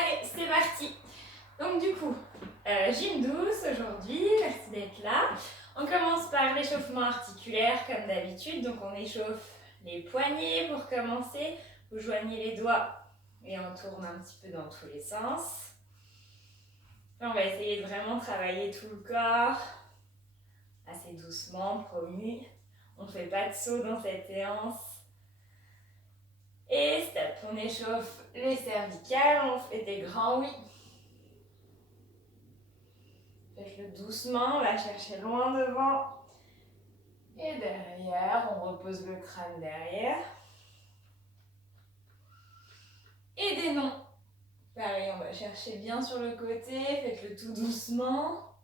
Allez, c'est parti. Donc du coup, gym douce aujourd'hui, merci d'être là. On commence par l'échauffement articulaire comme d'habitude. Donc on échauffe les poignets pour commencer. Vous joignez les doigts et on tourne un petit peu dans tous les sens. On va essayer de vraiment travailler tout le corps, assez doucement, promis. On ne fait pas de saut dans cette séance. Et stop, on échauffe les cervicales, on fait des grands oui. Faites-le doucement, on va chercher loin devant. Et derrière, on repose le crâne derrière. Et des noms. Pareil, on va chercher bien sur le côté, faites-le tout doucement.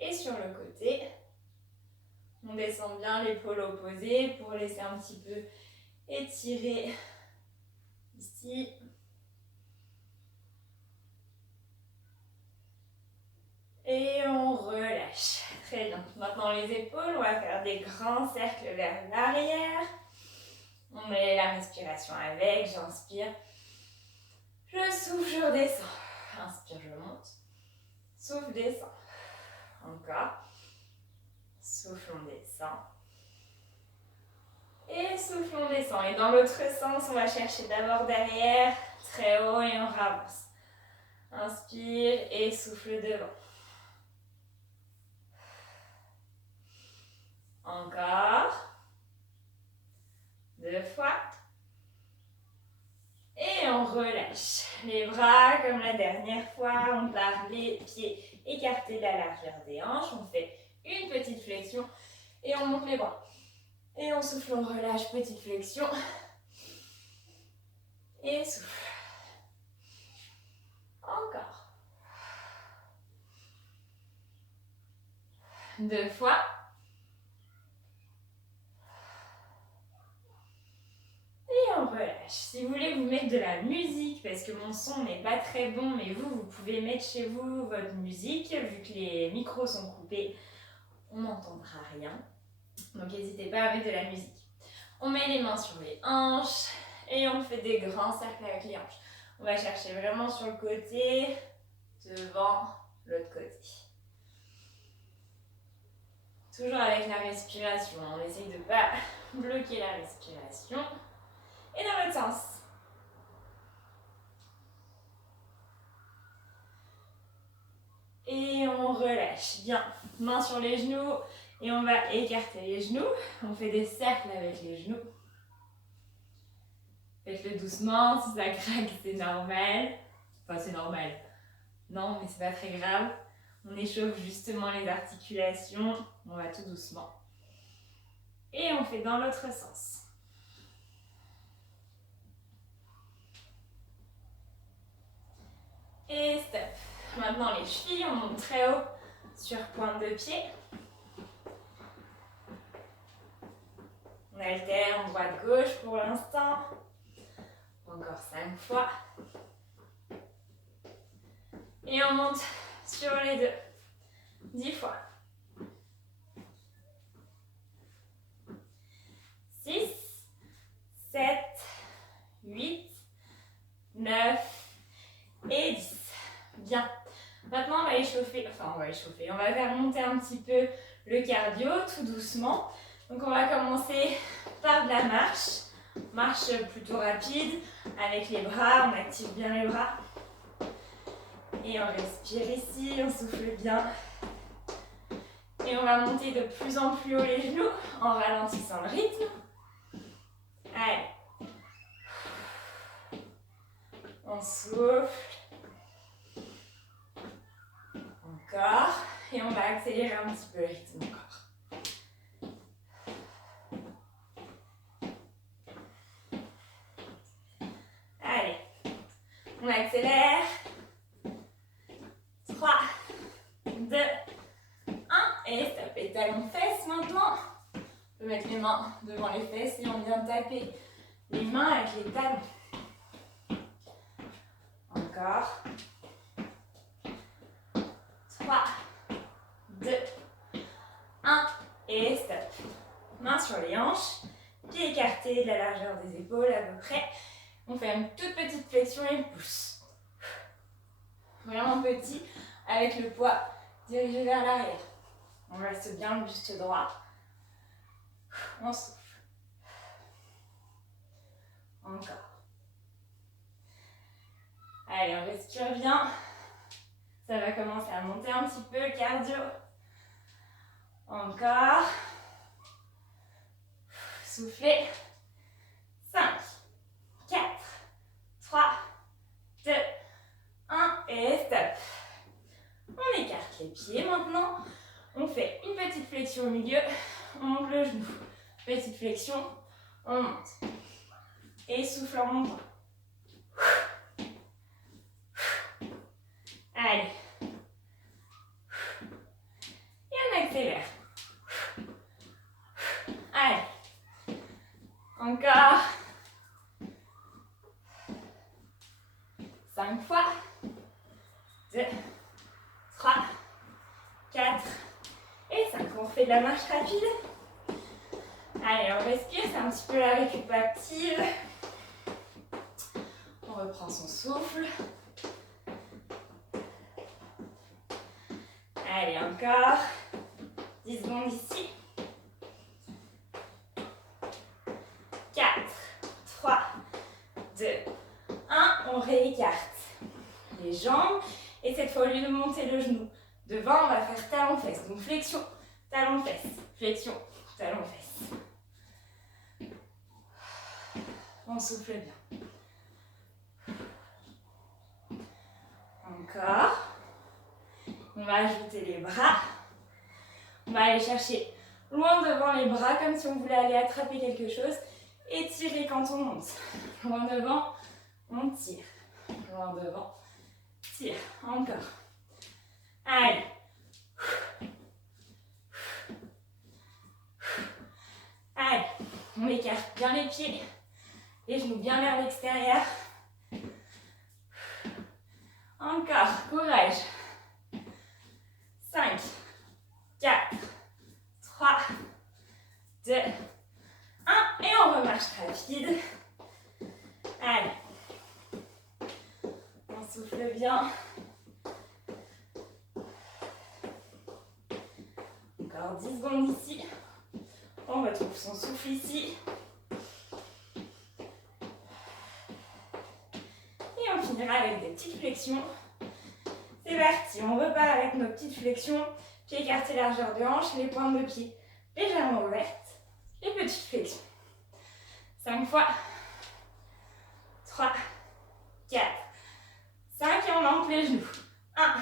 Et sur le côté, on descend bien l'épaule opposée pour laisser un petit peu étirer ici. Et on relâche. Très bien. Maintenant les épaules, on va faire des grands cercles vers l'arrière. On met la respiration avec, j'inspire. Je souffle, je redescends. Inspire, je monte. Souffle, descends. Encore. Souffle, on descend. Et souffle, on descend. Et dans l'autre sens, on va chercher d'abord derrière, très haut et on avance. Inspire et souffle devant. Encore. 2 fois. Et on relâche. Les bras comme la dernière fois. On part les pieds écartés de la largeur des hanches. On fait une petite flexion et on monte les bras. Et on souffle, on relâche, petite flexion. Et souffle. Encore. 2 fois. Et on relâche. Si vous voulez vous mettre de la musique, parce que mon son n'est pas très bon, mais vous pouvez mettre chez vous votre musique, vu que les micros sont coupés, on n'entendra rien. Donc n'hésitez pas à mettre de la musique. On met les mains sur les hanches et on fait des grands cercles avec les hanches. On va chercher vraiment sur le côté, devant l'autre côté. Toujours avec la respiration, on essaye de ne pas bloquer la respiration. Et dans l'autre sens. Et on relâche. Bien, main sur les genoux et on va écarter les genoux. On fait des cercles avec les genoux. Faites-le doucement, si ça craque, c'est normal. Enfin, c'est normal. Non, mais c'est pas très grave. On échauffe justement les articulations. On va tout doucement. Et on fait dans l'autre sens. Et stop. Maintenant les chevilles, on monte très haut sur pointe de pied. On alterne droite-gauche pour l'instant. Encore 5 fois. Et on monte sur les deux. 10 fois. 6, 7, 8, 9 et 10. Bien. Maintenant, on va échauffer, on va faire monter un petit peu le cardio, tout doucement. Donc, on va commencer par de la marche. Marche plutôt rapide, avec les bras, on active bien les bras. Et on respire ici, on souffle bien. Et on va monter de plus en plus haut les genoux, en ralentissant le rythme. Allez. On souffle. Encore. Et on va accélérer un petit peu le rythme encore. Allez. On accélère. 3, 2, 1. Et stop. Et talons fesses maintenant. On peut mettre les mains devant les fesses et on vient taper les mains avec les talons. Encore. 3, 2, 1 et stop. Mains sur les hanches, pieds écartés de la largeur des épaules à peu près. On fait une toute petite flexion et pousse. Vraiment petit, avec le poids dirigé vers l'arrière. On reste bien le buste droit. On souffle. Encore. Allez, on respire bien. Ça va commencer à monter un petit peu le cardio. Encore. Soufflez. 5, 4, 3, 2, 1 et stop. On écarte les pieds maintenant. On fait une petite flexion au milieu. On monte le genou. Petite flexion. On monte. Et souffle en montant. Allez. Et on accélère. Allez. Encore. 5 fois. 2, 3, 4 et 5. On fait de la marche rapide. Allez, on respire. C'est un petit peu la récup active. On reprend son souffle. Allez, encore. 10 secondes ici. 4, 3, 2, 1. On réécarte les jambes. Et cette fois, au lieu de monter le genou devant, on va faire talon-fesse. Donc flexion, talon-fesse, flexion, talon-fesse. On souffle bien. Encore. On va ajouter les bras. On va aller chercher loin devant les bras, comme si on voulait aller attraper quelque chose. Et tirer quand on monte. Loin devant, on tire. Loin devant, tire. Encore. Allez. Allez. On écarte bien les pieds. Les genoux bien vers l'extérieur. Encore. Courage. 5, 4, 3, 2, 1. Et on remarche rapide. Allez. On souffle bien. Encore 10 secondes ici. On retrouve son souffle ici. Et on finira avec des petites flexions. C'est parti, on repart avec nos petites flexions. Pieds écartés, largeur de hanche, les pointes de pied légèrement ouvertes. Et petites flexions. 5 fois. 3, 4, 5 et on monte les genoux. 1,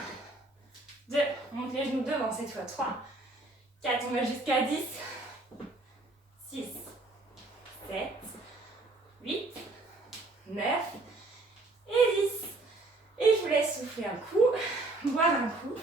2, on monte les genoux devant cette fois. 3, 4, on va jusqu'à 10. 6, 7, 8, 9 et 10. Et je vous laisse souffler un coup, boire un coup.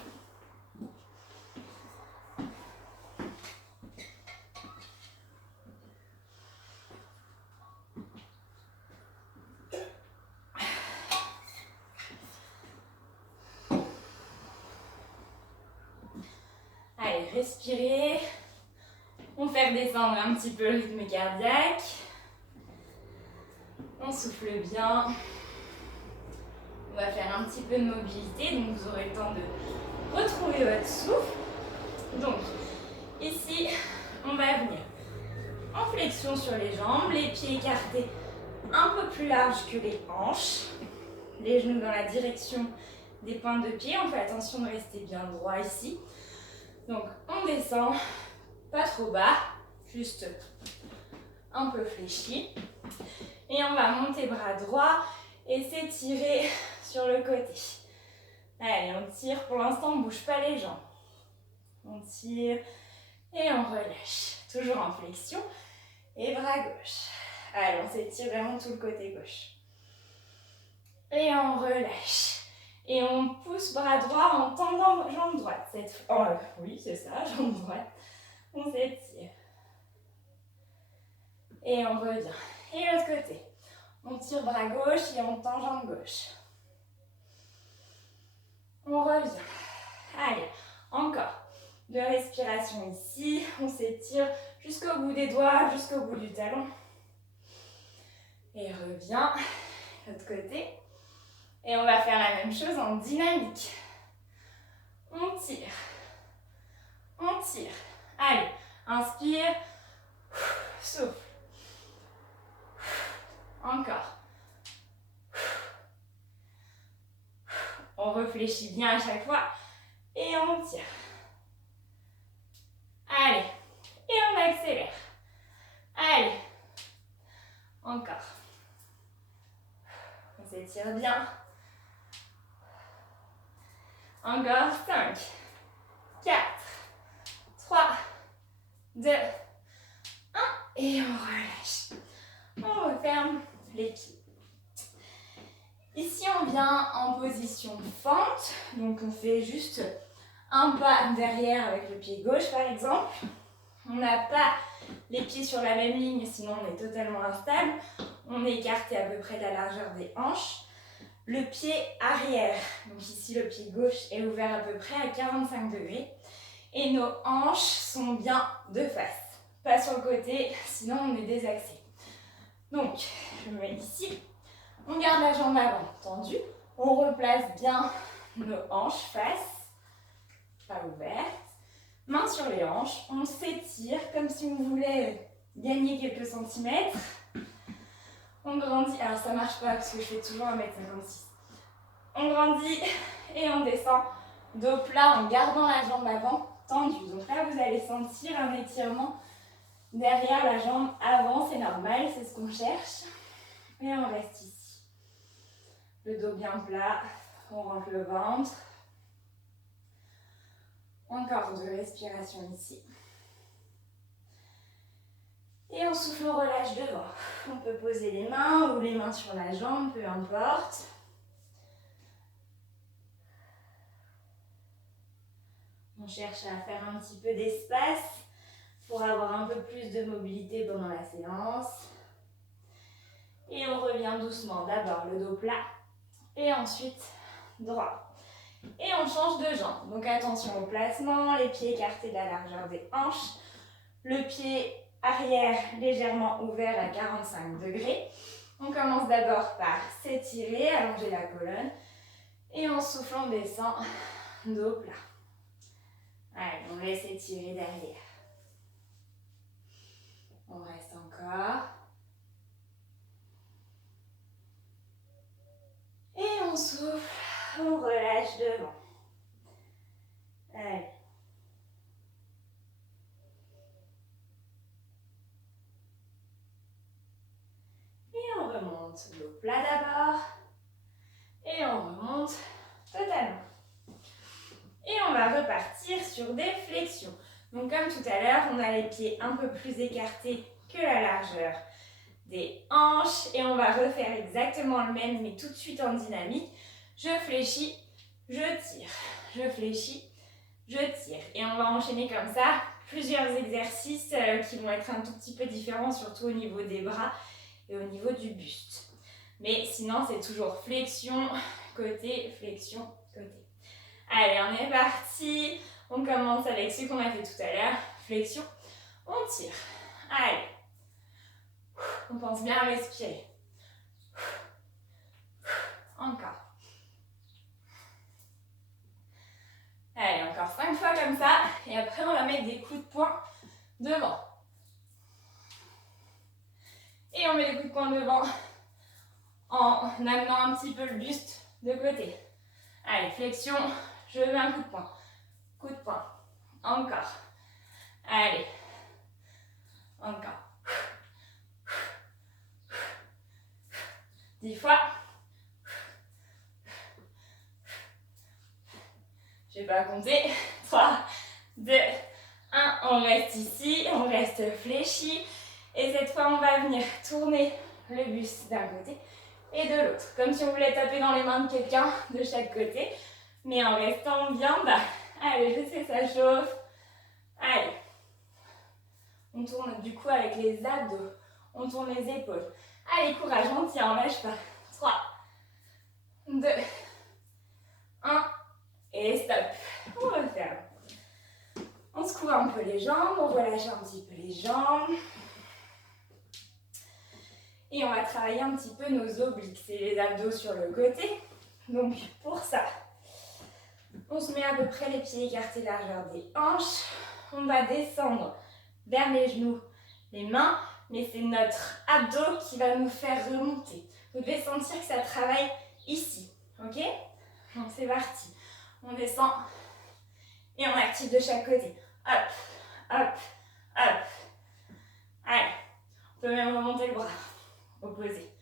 Allez, respirez. On fait redescendre un petit peu le rythme cardiaque. On souffle bien. On va faire un petit peu de mobilité, donc vous aurez le temps de retrouver votre souffle. Donc, ici, on va venir en flexion sur les jambes, les pieds écartés un peu plus larges que les hanches, les genoux dans la direction des pointes de pied. On fait attention de rester bien droit ici. Donc, on descend, pas trop bas, juste un peu fléchi. Et on va monter bras droit et s'étirer sur le côté. Allez, on tire. Pour l'instant, on ne bouge pas les jambes. On tire et on relâche. Toujours en flexion. Et bras gauche. Allez, on s'étire vraiment tout le côté gauche. Et on relâche. Et on pousse bras droit en tendant jambe droite. Oui, c'est ça, jambe droite. On s'étire. Et on revient. Et l'autre côté. On tire bras gauche et on tend jambe gauche. On revient. Allez, encore. De respiration ici. On s'étire jusqu'au bout des doigts, jusqu'au bout du talon. Et revient. l'autre côté. Et on va faire la même chose en dynamique. On tire. On tire. Allez, inspire. Souffle. Encore. On réfléchit bien à chaque fois. Et on tire. Allez. Et on accélère. Allez. Encore. On s'étire bien. Encore 5, 4, 3, 2, 1. Et on relâche. On referme les pieds. Ici, on vient en position fente. Donc, on fait juste un pas derrière avec le pied gauche, par exemple. On n'a pas les pieds sur la même ligne, sinon on est totalement instable. On est écarté à peu près de la largeur des hanches. Le pied arrière, donc ici le pied gauche est ouvert à peu près à 45 degrés. Et nos hanches sont bien de face, pas sur le côté, sinon on est désaxé. Donc, je me mets ici. On garde la jambe avant tendue. On replace bien nos hanches face, pas ouvertes. Mains sur les hanches. On s'étire comme si on voulait gagner quelques centimètres. On grandit. Alors ça marche pas parce que je fais toujours 1m56. On grandit et on descend. Dos plat en gardant la jambe avant tendue. Donc là, vous allez sentir un étirement derrière la jambe avant. C'est normal, c'est ce qu'on cherche. Et on reste ici. Le dos bien plat. On rentre le ventre. Encore 2 respirations ici. Et on souffle, on relâche devant. On peut poser les mains ou les mains sur la jambe, peu importe. On cherche à faire un petit peu d'espace pour avoir un peu plus de mobilité pendant la séance. Et on revient doucement. D'abord le dos plat et ensuite droit. Et on change de jambe. Donc attention au placement, les pieds écartés de la largeur des hanches. Le pied arrière légèrement ouvert à 45 degrés. On commence d'abord par s'étirer, allonger la colonne. Et en soufflant, on descend, dos plat. Allez, on laisse étirer derrière. On reste encore. Et on souffle, on relâche devant. Allez. Et on remonte, dos plat d'abord. Et on remonte totalement. Et on va repartir sur des flexions. Donc comme tout à l'heure, on a les pieds un peu plus écartés que la largeur des hanches. Et on va refaire exactement le même, mais tout de suite en dynamique. Je fléchis, je tire. Je fléchis, je tire. Et on va enchaîner comme ça plusieurs exercices qui vont être un tout petit peu différents, surtout au niveau des bras et au niveau du buste. Mais sinon, c'est toujours flexion, côté, flexion, côté. Allez, on est parti. On commence avec ce qu'on a fait tout à l'heure. Flexion, on tire. Allez. On pense bien à respirer. Encore. Allez, encore 5 fois comme ça. Et après, on va mettre des coups de poing devant. Et on met les coups de poing devant en amenant un petit peu le buste de côté. Allez, flexion. Je mets un coup de poing. Coup de poing. Encore. Allez. Encore. 10 fois. Je vais pas compter. 3, 2, 1. On reste ici. On reste fléchi. Et cette fois, on va venir tourner le buste d'un côté et de l'autre. Comme si on voulait taper dans les mains de quelqu'un de chaque côté. Mais en restant bien bas. Allez, je sais, ça chauffe. Allez. On tourne du coup avec les abdos. On tourne les épaules. Allez, courage, on tient, on lâche pas. 3, 2, 1. Et stop. On referme. On secoue un peu les jambes. On relâche un petit peu les jambes. Et on va travailler un petit peu nos obliques, c'est les abdos sur le côté. Donc pour ça, on se met à peu près les pieds écartés largeur des hanches. On va descendre vers les genoux, les mains, mais c'est notre abdos qui va nous faire remonter. Vous devez sentir que ça travaille ici, ok? Donc c'est parti. On descend et on active de chaque côté. Hop, hop, hop. Allez, on peut même remonter le bras. Opposé.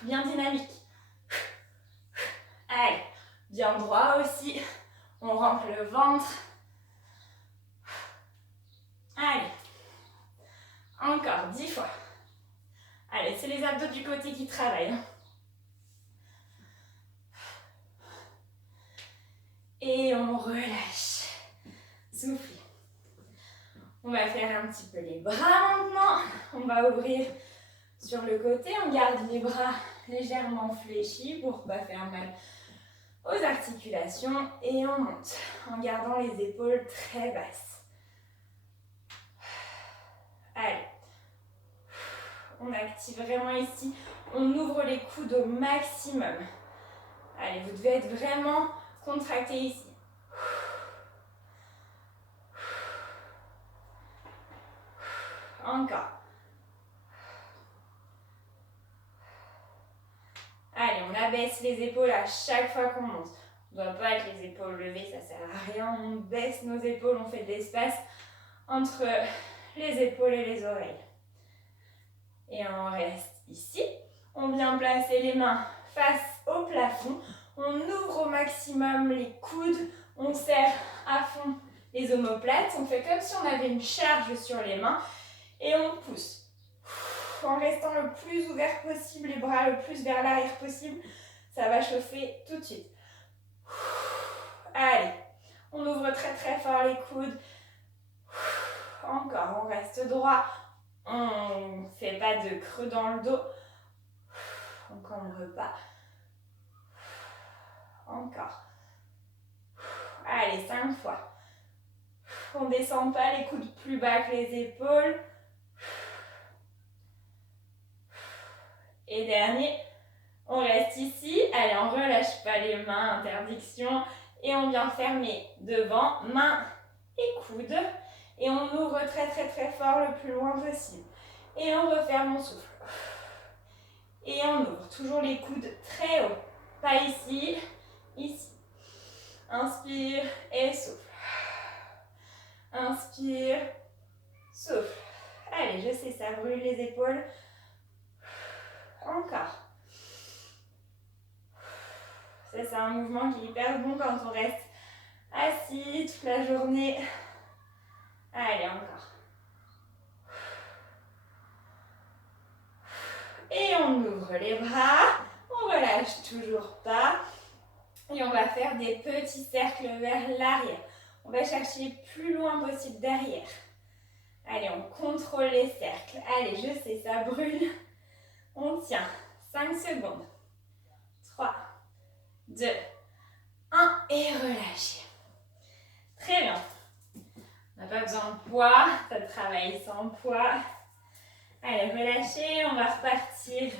Bien dynamique. Allez, bien droit aussi. On rentre le ventre. Allez. Encore 10 fois. Allez, c'est les abdos du côté qui travaillent. Et on relâche. Soufflez. On va faire un petit peu les bras maintenant. On va ouvrir sur le côté. On garde les bras légèrement fléchis pour ne pas faire mal aux articulations. Et on monte en gardant les épaules très basses. Allez. On active vraiment ici. On ouvre les coudes au maximum. Allez, vous devez être vraiment contracté ici. Encore. Allez, on abaisse les épaules à chaque fois qu'on monte. On ne doit pas être les épaules levées, ça ne sert à rien. On baisse nos épaules, on fait de l'espace entre les épaules et les oreilles. Et on reste ici. On vient placer les mains face au plafond. On ouvre au maximum les coudes. On serre à fond les omoplates. On fait comme si on avait une charge sur les mains. Et on pousse. En restant le plus ouvert possible, les bras le plus vers l'arrière possible. Ça va chauffer tout de suite. Allez, on ouvre très très fort les coudes. Encore, on reste droit. On ne fait pas de creux dans le dos. On ne cambre pas. Encore. Allez, 5 fois. On ne descend pas les coudes plus bas que les épaules. Et dernier, on reste ici. Allez, on ne relâche pas les mains, interdiction. Et on vient fermer devant, mains et coudes. Et on ouvre très très très fort le plus loin possible. Et on referme, on souffle. Et on ouvre toujours les coudes très haut. Pas ici, ici. Inspire et souffle. Inspire, souffle. Allez, je sais, ça brûle les épaules. Encore. Ça, c'est un mouvement qui est hyper bon quand on reste assis toute la journée. Allez, encore. Et on ouvre les bras. On relâche toujours pas. Et on va faire des petits cercles vers l'arrière. On va chercher le plus loin possible derrière. Allez, on contrôle les cercles. Allez, je sais, ça brûle. On tient. 5 secondes. 3, 2, 1 et relâchez. Très bien. On n'a pas besoin de poids. Ça travaille sans poids. Allez, relâchez. On va repartir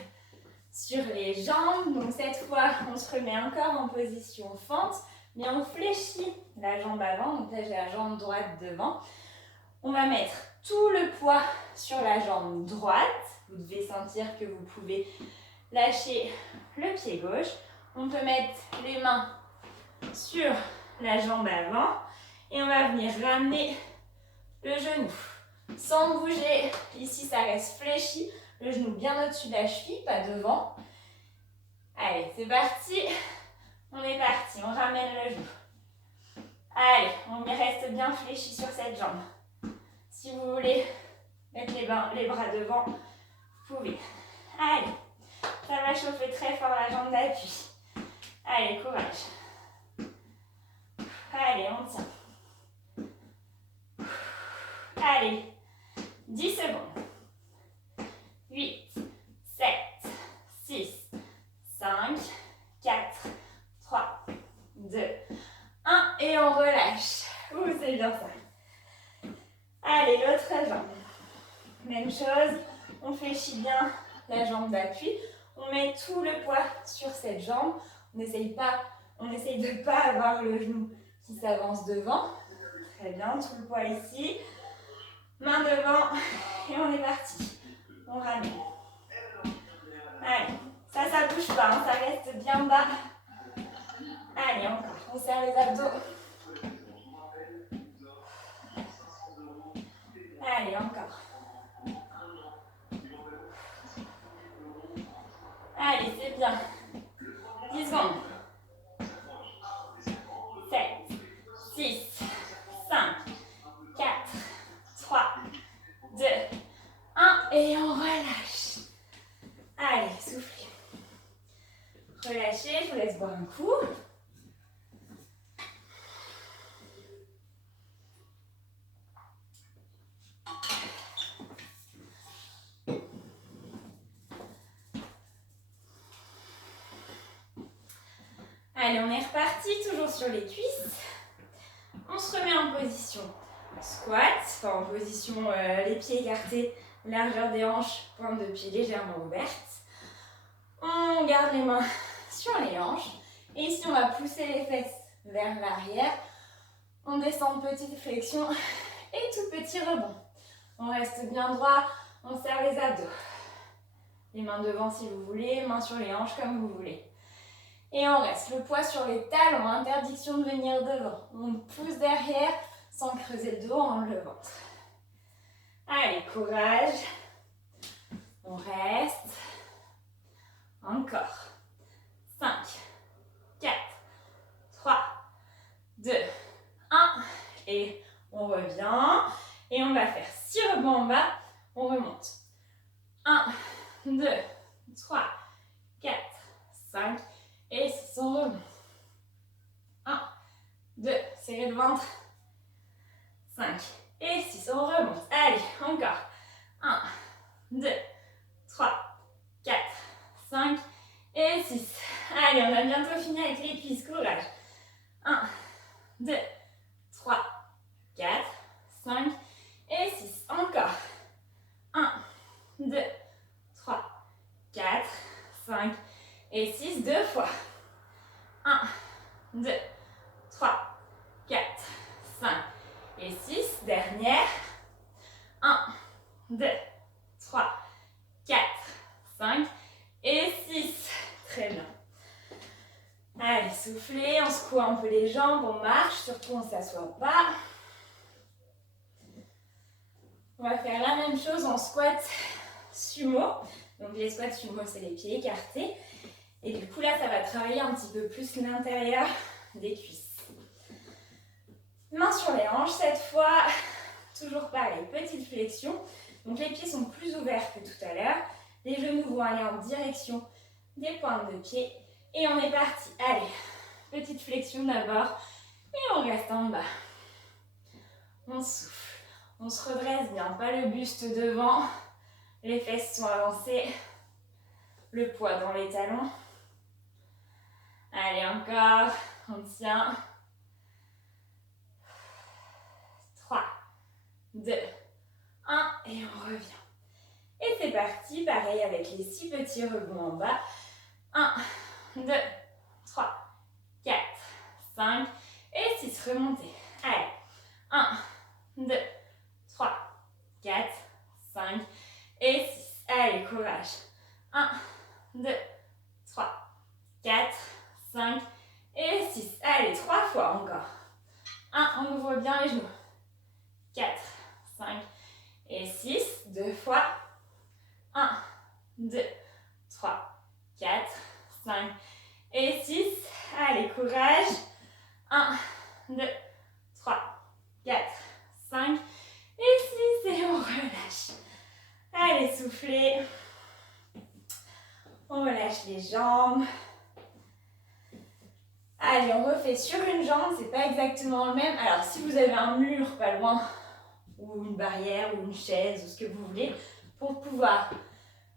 sur les jambes. Donc cette fois, on se remet encore en position fente. Mais on fléchit la jambe avant. Donc là, j'ai la jambe droite devant. On va mettre tout le poids sur la jambe droite. Vous devez sentir que vous pouvez lâcher le pied gauche. On peut mettre les mains sur la jambe avant. Et on va venir ramener le genou sans bouger. Ici, ça reste fléchi. Le genou bien au-dessus de la cheville, pas devant. Allez, c'est parti. On est parti. On ramène le genou. Allez, on reste bien fléchi sur cette jambe. Si vous voulez mettre les bras devant, vous pouvez. Allez, ça va chauffer très fort la jambe d'appui. Allez, courage. Allez, on tient. Allez, 10 secondes. 8, 7, 6, 5, 4, 3, 2, 1. Et on relâche. Ouh, c'est bien ça. Allez, l'autre jambe. Même chose. On fait d'appui. On met tout le poids sur cette jambe. On n'essaye de pas avoir le genou qui s'avance devant. Très bien, tout le poids ici. Main devant et on est parti. On ramène. Allez, ça bouge pas, hein, ça reste bien bas. Allez, encore. On serre les abdos. Allez, encore. Allez, c'est bien. 10 secondes. 7, 6, 5, 4, 3, 2, 1. Et on relâche. Allez, soufflez. Relâchez, je vous laisse boire un coup. Allez, on est reparti, toujours sur les cuisses. On se remet en position squat, enfin en position les pieds écartés, largeur des hanches, pointe de pied légèrement ouverte. On garde les mains sur les hanches. Et ici, on va pousser les fesses vers l'arrière. On descend, petite flexion et tout petit rebond. On reste bien droit, on serre les abdos. Les mains devant si vous voulez, mains sur les hanches comme vous voulez. Et on reste le poids sur les talons, interdiction de venir devant. On pousse derrière sans creuser le dos en le ventre. Allez, courage. On reste. Encore. 5, 4, 3, 2, 1. Et on revient. Et on va faire 6 rebonds en bas. On remonte. 1, 2, 3, 4, 5. Et 6, on remonte. 1, 2, serrez le ventre. 5 et 6, on remonte. Allez, encore. 1, 2, 3, 4, 5 et 6. Allez, on a bientôt fini avec les cuisses. Courage. 1, 2, 3, 4, 5 et 6. Encore. 1, 2, 3, 4, 5 et 6. 2 fois. 1, 2, 3, 4, 5 et 6. Dernière. 1, 2, 3, 4, 5 et 6. Très bien. Allez, soufflez, on secoue un peu les jambes, on marche, surtout on ne s'assoit pas. On va faire la même chose en squat sumo. Donc les squats sumo, c'est les pieds écartés. Et du coup là, ça va travailler un petit peu plus l'intérieur des cuisses. Mains sur les hanches, cette fois, toujours pareil, petite flexion. Donc les pieds sont plus ouverts que tout à l'heure. Les genoux vont aller en direction des pointes de pied. Et on est parti. Allez, petite flexion d'abord. Et on reste en bas. On souffle. On se redresse bien, pas le buste devant. Les fesses sont avancées. Le poids dans les talons. Allez, encore. On tient. 3, 2, 1. Et on revient. Et c'est parti. Pareil avec les 6 petits rebonds en bas. 1, 2, 3, 4, 5 et 6. Remontez. Allez. 1, 2, 3, 4, 5 et 6. Allez, courage. 1, 2, 3, 4, 5 et 6. Allez, 3 fois encore. 1, on ouvre bien les genoux. 4, 5 et 6. 2 fois. 1, 2, 3, 4, 5 et 6. Allez, courage. 1, 2, 3, 4, 5 et 6. Et on relâche. Allez, soufflez. On relâche les jambes. Allez, on refait sur une jambe. C'est pas exactement le même. Alors, si vous avez un mur pas loin, ou une barrière, ou une chaise, ou ce que vous voulez, pour pouvoir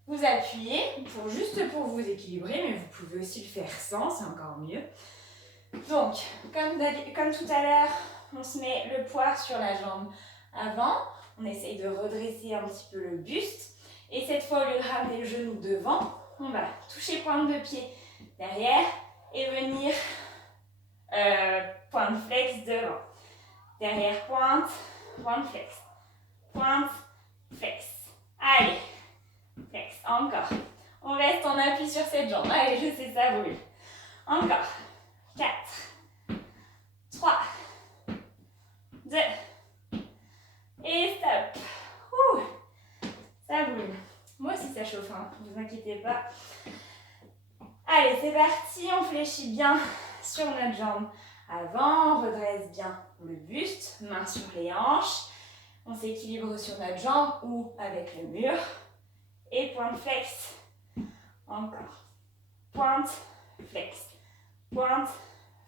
vous appuyer, juste pour vous équilibrer, mais vous pouvez aussi le faire sans, c'est encore mieux. Donc, comme tout à l'heure, on se met le poids sur la jambe avant, on essaye de redresser un petit peu le buste, Et cette fois, au lieu de ramener le genou devant, on va toucher pointe de pied derrière et venir pointe flex devant. Derrière pointe, pointe flex. Pointe, flex. Allez, flex, encore. On reste en appui sur cette jambe. Allez, je sais, ça brûle. Encore. 4, 3, 2, et stop. Ouh, ça brûle. Moi aussi ça chauffe, hein, ne vous inquiétez pas. Allez, c'est parti, on fléchit bien sur notre jambe avant, on redresse bien le buste, main sur les hanches. On s'équilibre sur notre jambe ou avec le mur. Et pointe flex. Encore. Pointe, flex. Pointe,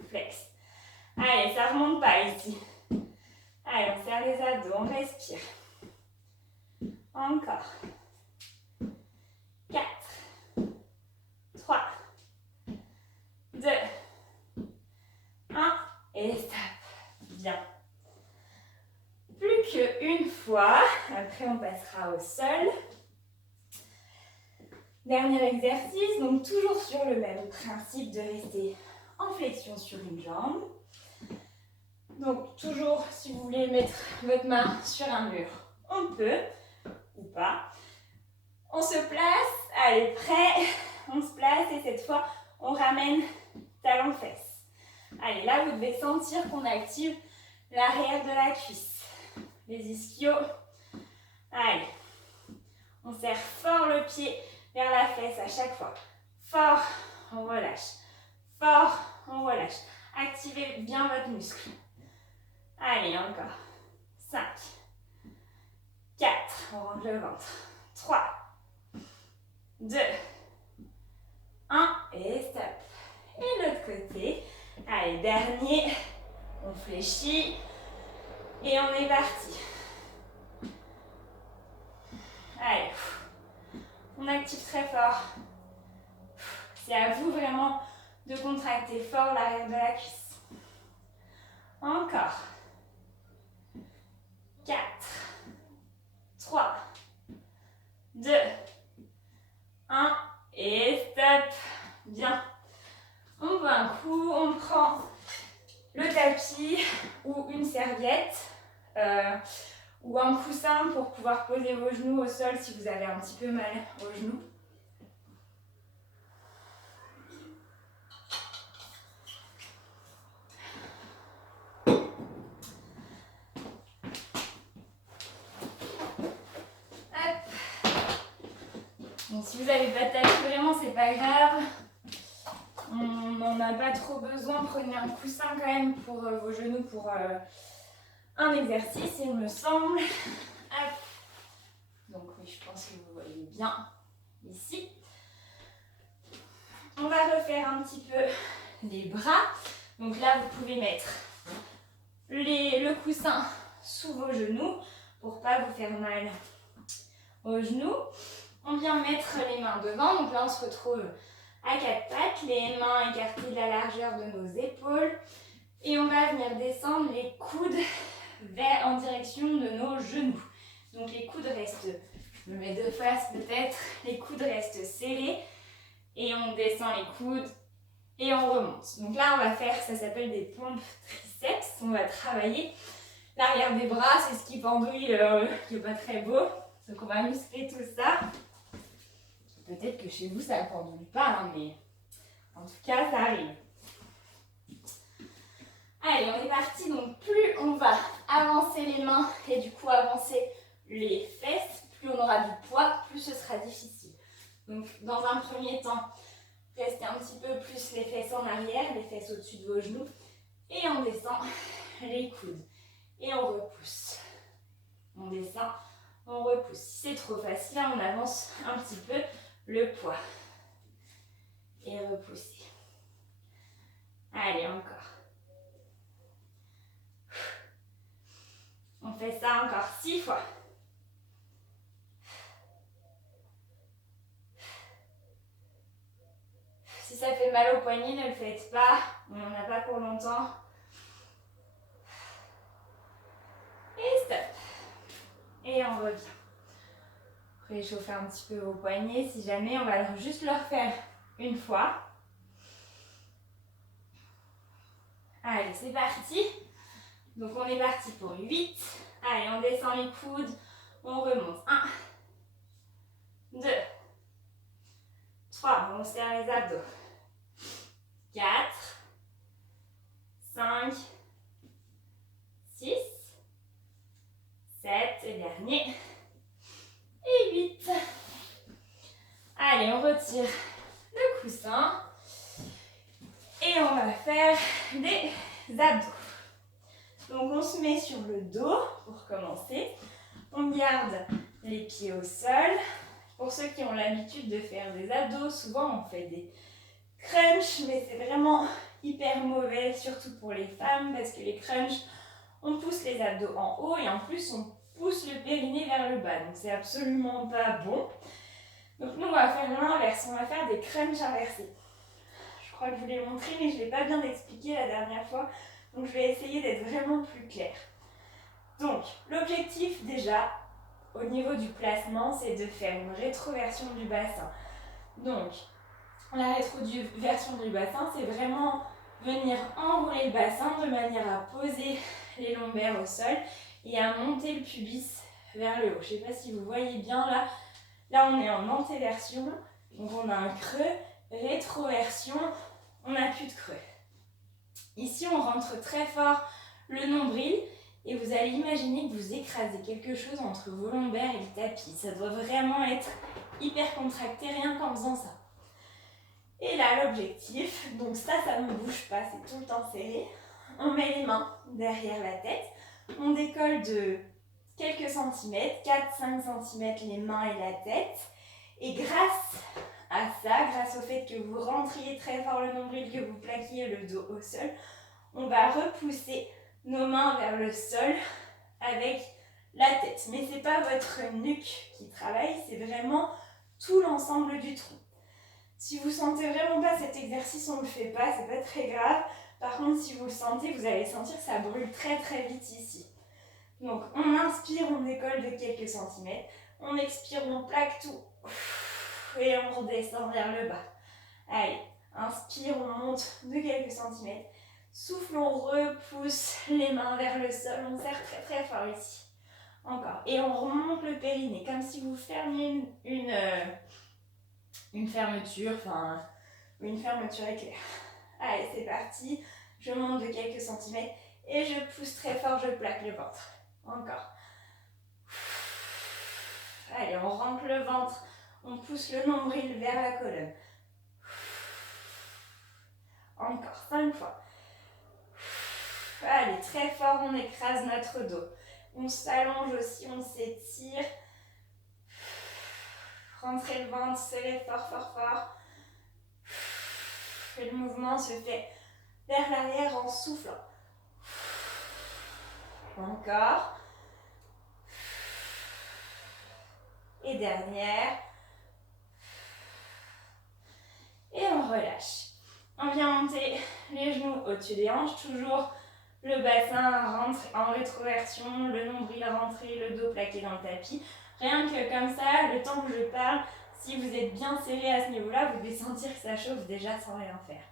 flex. Allez, ça ne remonte pas ici. Allez, on serre les abdos, on respire. Encore. 4, 3, 2, 1. Et stop. Bien. Plus qu'une fois. Après, on passera au sol. Dernier exercice. Donc, toujours sur le même principe de rester en flexion sur une jambe. Donc, toujours, si vous voulez mettre votre main sur un mur, on peut, ou pas. On se place, allez, prêt, on se place et cette fois, on ramène talon-fesse. Allez, là, vous devez sentir qu'on active l'arrière de la cuisse. Les ischios. Allez, on serre fort le pied vers la fesse à chaque fois. Fort, on relâche. Fort, on relâche. Activez bien votre muscle. Allez, encore. 5, 4, on range le ventre. 3, 2, 1, et stop. Et l'autre côté. Allez, dernier. On fléchit. Et on est parti. Allez. On active très fort. C'est à vous vraiment de contracter fort l'arrière de la cuisse. Encore. 4, 3, 2, 1, et stop. Bien. On boit un coup, on prend le tapis ou une serviette ou un coussin pour pouvoir poser vos genoux au sol si vous avez un petit peu mal aux genoux. Donc, si vous n'avez pas de tapis, vraiment, c'est pas grave. On n'en a pas trop besoin. Prenez un coussin quand même pour vos genoux pour un exercice, il me semble. Hop. Donc, oui, je pense que vous voyez bien ici. On va refaire un petit peu les bras. Donc là, vous pouvez mettre le coussin sous vos genoux pour ne pas vous faire mal aux genoux. On vient mettre les mains devant, donc là on se retrouve à quatre pattes, les mains écartées de la largeur de nos épaules. Et on va venir descendre les coudes en direction de nos genoux. Donc les coudes restent, je me mets de face peut-être, les coudes restent serrés. Et on descend les coudes et on remonte. Donc là on va faire, ça s'appelle des pompes triceps. On va travailler l'arrière des bras, c'est ce qui pendouille, qui n'est pas très beau. Donc on va muscler tout ça. Peut-être que chez vous ça ne pendouille pas, hein, mais en tout cas ça arrive. Allez, on est parti. Donc plus on va avancer les mains et du coup avancer les fesses, plus on aura du poids, plus ce sera difficile. Donc dans un premier temps, restez un petit peu plus les fesses en arrière, les fesses au-dessus de vos genoux. Et on descend les coudes. Et on repousse. On descend, on repousse. Si c'est trop facile, on avance un petit peu le poids. Et repousser. Allez, encore. On fait ça encore 6 fois. Si ça fait mal au poignet, ne le faites pas. On n'en a pas pour longtemps. Et stop. Et on revient. Réchauffez un petit peu vos poignets. Si jamais, on va juste le refaire une fois. Allez, c'est parti. Donc, on est parti pour 8. Allez, on descend les coudes. On remonte. 1, 2, 3. On serre les abdos. 4, 5, 6, 7. Et dernier. Et 8. Allez, on retire le coussin. Et on va faire des abdos. Donc on se met sur le dos pour commencer. On garde les pieds au sol. Pour ceux qui ont l'habitude de faire des abdos, souvent on fait des crunchs, mais c'est vraiment hyper mauvais, surtout pour les femmes, parce que les crunchs, on pousse les abdos en haut et en plus on pousse le périnée vers le bas. Donc c'est absolument pas bon. Donc nous on va faire l'inverse, on va faire des crunchs inversés. Je crois que je vous l'ai montré, mais je ne l'ai pas bien expliqué la dernière fois. Donc je vais essayer d'être vraiment plus claire. Donc l'objectif déjà, au niveau du placement, c'est de faire une rétroversion du bassin. Donc la rétroversion du bassin, c'est vraiment venir enrouler le bassin de manière à poser les lombaires au sol et à monter le pubis vers le haut. Je ne sais pas si vous voyez bien là. Là on est en antéversion, donc on a un creux, rétroversion, on n'a plus de creux. Ici, on rentre très fort le nombril et vous allez imaginer que vous écrasez quelque chose entre vos lombaires et le tapis. Ça doit vraiment être hyper contracté rien qu'en faisant ça. Et là, l'objectif, donc ça ne bouge pas, c'est tout le temps serré. On met les mains derrière la tête. On décolle de quelques centimètres, 4-5 cm les mains et la tête. Et grâce à ça, grâce au fait que vous rentriez très fort le nombril, que vous plaquiez le dos au sol, on va repousser nos mains vers le sol avec la tête. Mais ce n'est pas votre nuque qui travaille, c'est vraiment tout l'ensemble du tronc. Si vous ne sentez vraiment pas cet exercice, on ne le fait pas, c'est pas très grave. Par contre, si vous le sentez, vous allez sentir que ça brûle très très vite ici. Donc on inspire, on décolle de quelques centimètres. On expire, on plaque tout. Et on redescend vers le bas. Allez, inspire, on monte de quelques centimètres. Souffle, on repousse les mains vers le sol. On serre très très fort ici. Encore. Et on remonte le périnée, comme si vous fermiez une fermeture, enfin une fermeture éclair. Allez, c'est parti. Je monte de quelques centimètres et je pousse très fort, je plaque le ventre. Encore. Allez, on rentre le ventre. On pousse le nombril vers la colonne. Encore 5 fois. Allez, très fort, on écrase notre dos. On s'allonge aussi, on s'étire. Rentrez le ventre, serrez fort, fort, fort. Et le mouvement se fait vers l'arrière en soufflant. Encore. Et dernière. Et on relâche. On vient monter les genoux au-dessus des hanches, toujours le bassin rentre en rétroversion, le nombril rentré, le dos plaqué dans le tapis. Rien que comme ça, le temps que je parle, si vous êtes bien serré à ce niveau-là, vous devez sentir que ça chauffe déjà sans rien faire.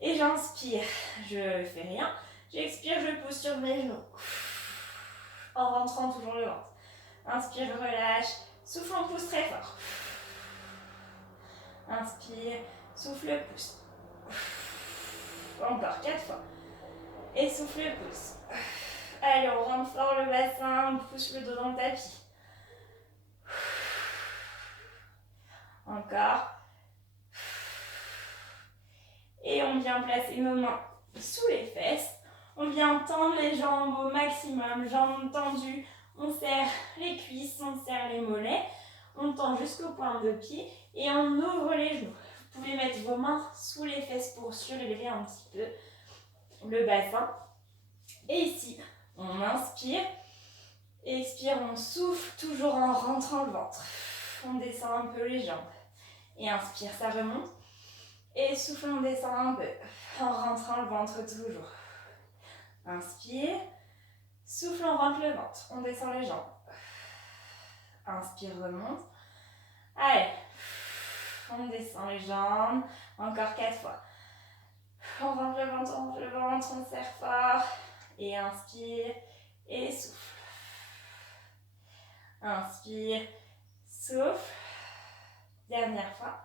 Et j'inspire, je fais rien. J'expire, je pousse sur mes genoux. En rentrant toujours le ventre. Inspire, relâche. Souffle, on pousse très fort. Inspire, souffle, pousse. Encore 4 fois. Et souffle, pousse. Allez, on rentre fort le bassin, on pousse le dos dans le tapis. Encore. Et on vient placer nos mains sous les fesses. On vient tendre les jambes au maximum, jambes tendues. On serre les cuisses, on serre les mollets. On tend jusqu'au point de pied et on ouvre les genoux. Vous pouvez mettre vos mains sous les fesses pour surélever un petit peu le bassin. Et ici, on inspire. Expire, on souffle toujours en rentrant le ventre. On descend un peu les jambes. Et inspire, ça remonte. Et souffle, on descend un peu en rentrant le ventre toujours. Inspire. Souffle, on rentre le ventre. On descend les jambes. Inspire, remonte. Allez, on descend les jambes, encore 4 fois. On rentre le ventre, on serre fort. Et inspire, et souffle. Inspire, souffle. Dernière fois.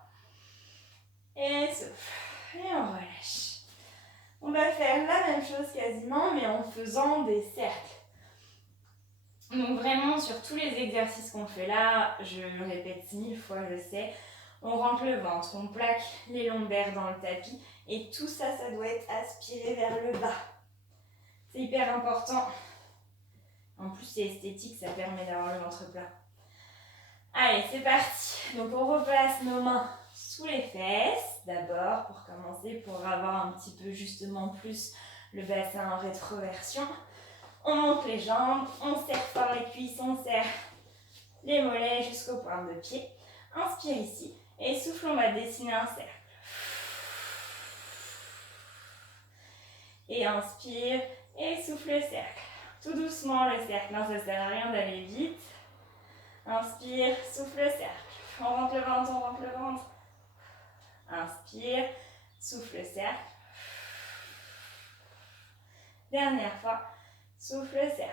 Et souffle. Et on relâche. On va faire la même chose quasiment, mais en faisant des cercles. Donc vraiment, sur tous les exercices qu'on fait là, je le répète 1000 fois, je sais, on rentre le ventre, on plaque les lombaires dans le tapis, et tout ça, ça doit être aspiré vers le bas. C'est hyper important. En plus, c'est esthétique, ça permet d'avoir le ventre plat. Allez, c'est parti. Donc, on replace nos mains sous les fesses, d'abord, pour commencer, pour avoir un petit peu justement plus le bassin en rétroversion. On monte les jambes, on serre fort les cuisses, on serre les mollets jusqu'aux pointes de pied. Inspire ici et souffle, on va dessiner un cercle. Et inspire et souffle le cercle. Tout doucement le cercle, ça ne sert à rien d'aller vite. Inspire, souffle le cercle. On rentre le ventre, on rentre le ventre. Inspire, souffle le cercle. Dernière fois, souffle le cercle.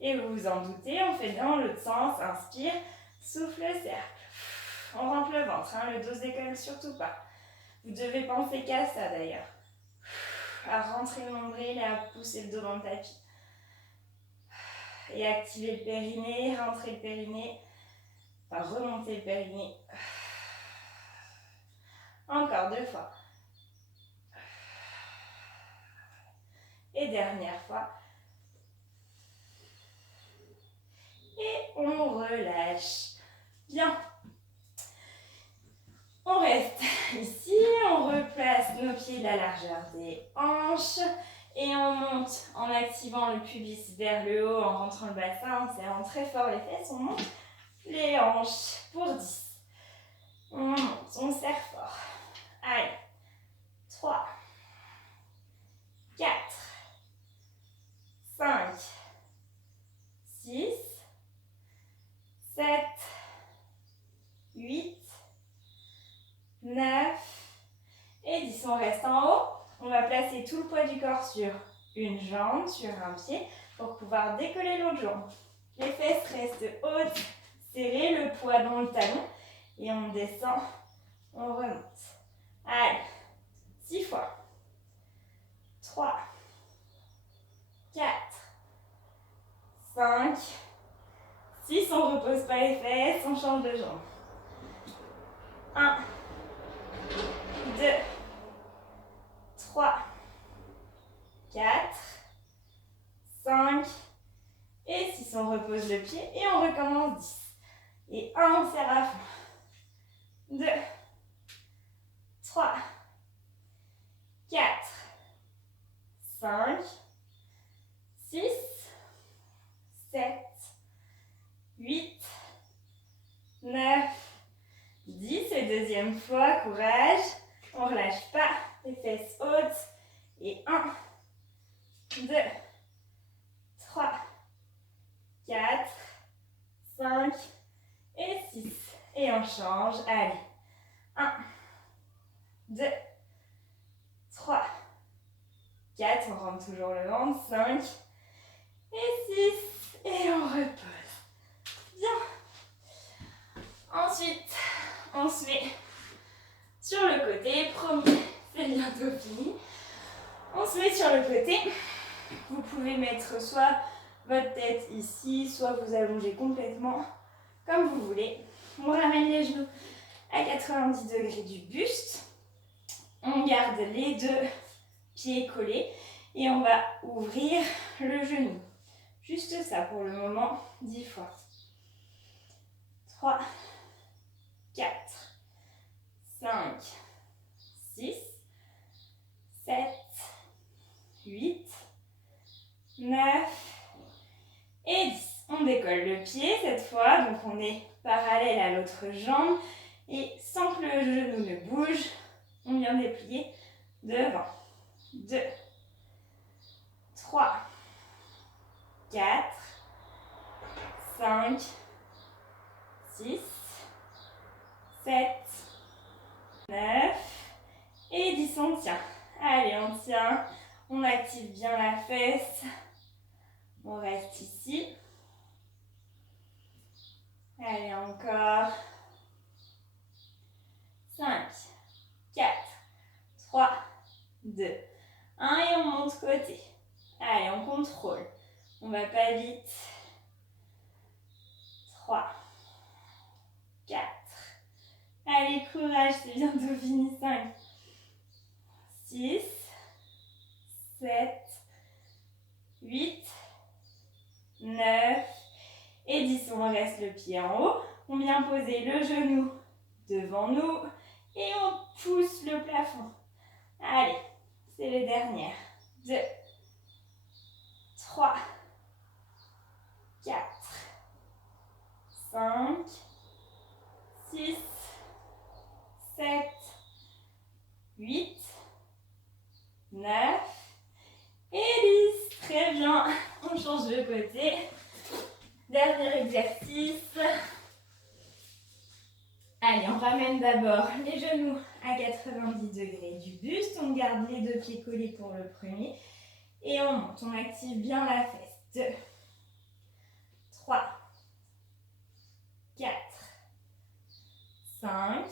Et vous vous en doutez, on fait dans l'autre sens. Inspire, souffle le cercle. On rentre le ventre, le dos se décolle surtout pas. Vous devez penser qu'à ça d'ailleurs. À rentrer le nombril et à pousser le dos dans le tapis. Et activer le périnée, rentrer le périnée, enfin remonter le périnée. Encore 2 fois. Et dernière fois. Et on relâche. Bien. On reste ici, on replace nos pieds de la largeur des hanches et on monte en activant le pubis vers le haut, en rentrant le bassin, en serrant très fort les fesses, on monte les hanches pour 10. On monte, on serre fort. Allez, 3, 4, 5, 6, 7, 8, 9 et 10. On reste en haut. On va placer tout le poids du corps sur une jambe, sur un pied, pour pouvoir décoller l'autre jambe. Les fesses restent hautes, serrées, le poids dans le talon. Et on descend, on remonte. Allez, 6 fois. 3, 4, 5, 6. On ne repose pas les fesses, on change de jambe. 1, 2, 3, 4, 5 et 6. On repose le pied et on recommence 10. Et 1, on serre à fond. 2, 3, 4, 5, 6, 7, 8, 9, 10. Et deuxième fois, courage. On ne relâche pas, les fesses hautes. Et 1, 2, 3, 4, 5 et 6. Et on change. Allez. 1, 2, 3, 4. On rentre toujours le ventre. 5 et 6. Et on repose. Bien. Ensuite, on se met sur le côté. Promis, c'est bientôt fini. On se met sur le côté. Vous pouvez mettre soit votre tête ici, soit vous allongez complètement, comme vous voulez. On ramène les genoux à 90 degrés du buste. On garde les 2 pieds collés et on va ouvrir le genou. Juste ça pour le moment, 10 fois. 3, 4, 5, 6, 7, 8, 9 et 10. On décolle le pied cette fois, donc on est parallèle à l'autre jambe et sans que le genou ne bouge, on vient déplier devant. 2, 3, 4, 5, 7, 9 et 10, on tient. Allez, on tient, on active bien la fesse. On reste ici. Allez, encore. 5, 4, 3, 2, 1 et on monte côté. Allez, on contrôle. On va pas vite. 3, 4. Allez, courage, c'est bientôt fini. 5, 6, 7, 8, 9 et 10. On reste le pied en haut. On vient poser le genou devant nous et on pousse le plafond. Allez, c'est les dernières. 2, 3, 4, 5, 6, 7, 8, 9 et 10. Très bien. On change de côté. Dernier exercice. Allez, on ramène d'abord les genoux à 90 degrés du buste. On garde les deux pieds collés pour le premier. Et on monte. On active bien la fesse. 2, 3, 4, 5,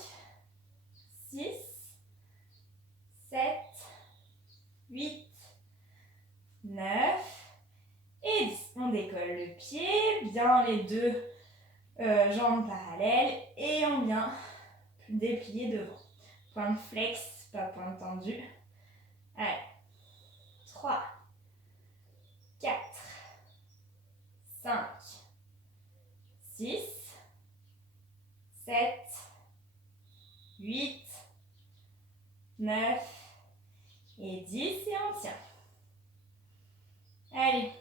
6, 7, 8, 9 et 10. On décolle le pied, bien les deux jambes parallèles et on vient déplier devant. Point de flex, pas point tendu. Allez. 3, 4, 5, 6, 7, 8, 9 et 10 et on tient. Allez,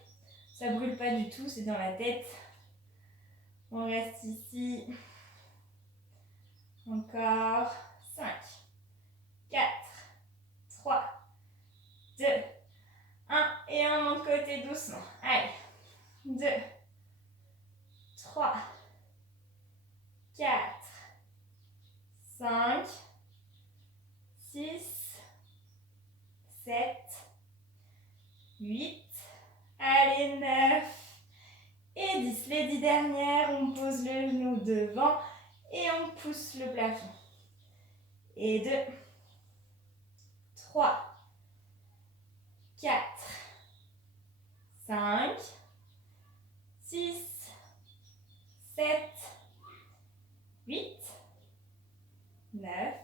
ça brûle pas du tout, c'est dans la tête. On reste ici. Encore 5, 4, 3, 2, 1 et on monte côté doucement. Allez, 2, 3, 4, 5, 6, 7, 8, allez 9 et 10. Les 10 dernières, on pose le genou devant et on pousse le plafond. Et 2, 3, 4, 5, 6, 7, 8, 9